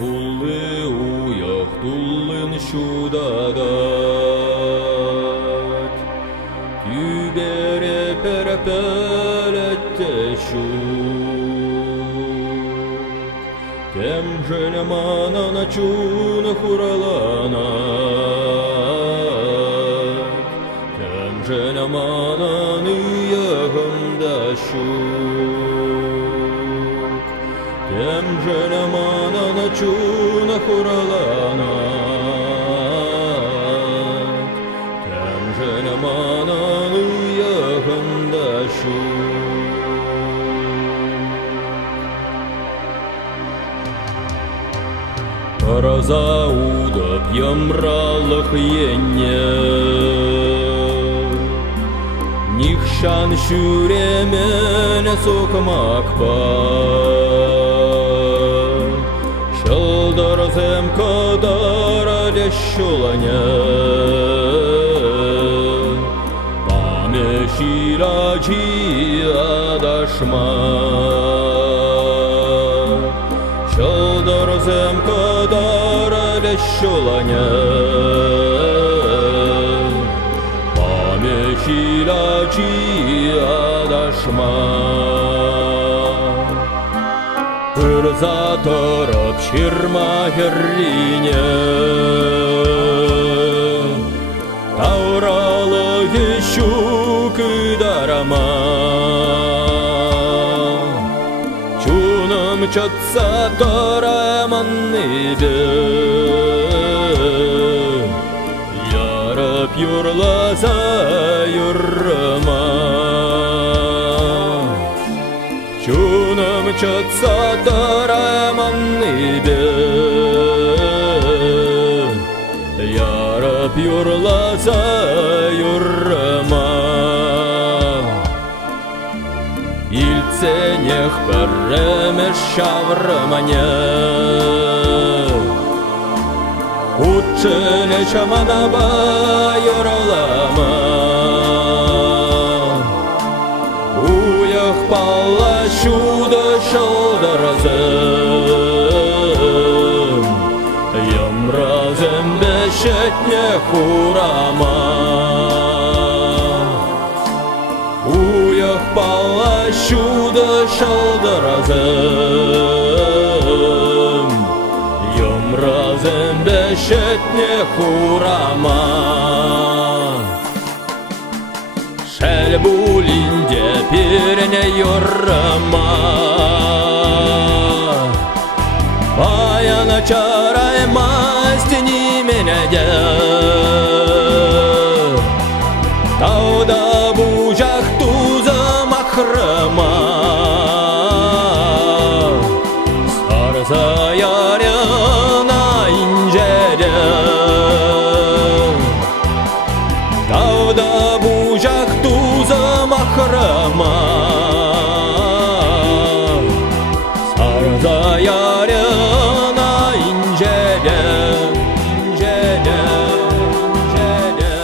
Туллы уях туллын şudadат, Тюбере перепелетте шу. Тем же лямана начун хураланат, Тем же лямана ныягында шу. Тем же лямана начун хураланат, Тем же лямана ныягында шу. Тараза удап ямралых енне, Нихшан шүремене сокмакпа, Шылдырзем кадара дешулане, Памешилачи адашма. Şıldırzım kadar leşulanya, Pameşilacı adaşma. Hırza tarap şirma herline, Tavralı şu kıdarama. Çatsa taraman nebe, Yarab yurlasa yurma. Çunam çatsa taraman nebe, Yarab yurlasa yurma. Ильценех перемеш шаврмане, Учене чаманаба юрлама, Уях пала шуда шылдырзым, Ямразым бешетне хурама. Уях пала шуда шылдырзым, Ямразым бешетне хурама. Шәл булинде перне юрма, Баяна чарай мастини менеде, Тауда бужах туза махрама, Sarza yarına incede, Dağda bucak tuza mahrama, Sarza yarına incede, incede, incede.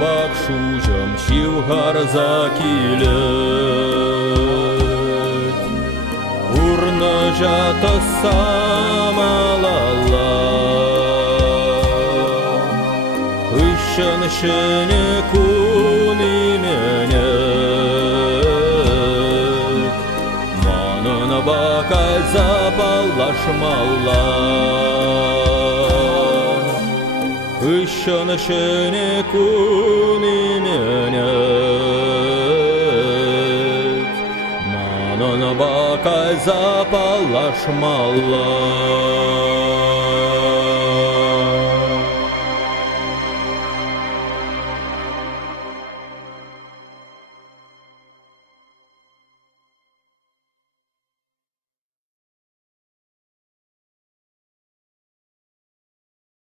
Bak şucam şivhar zakilet, Urna jata samalala, Işın şeni kuni menek, Manına bakay zaballaşmalla. Işın şeni kuni menek, Manına bakay zaballaşmalla.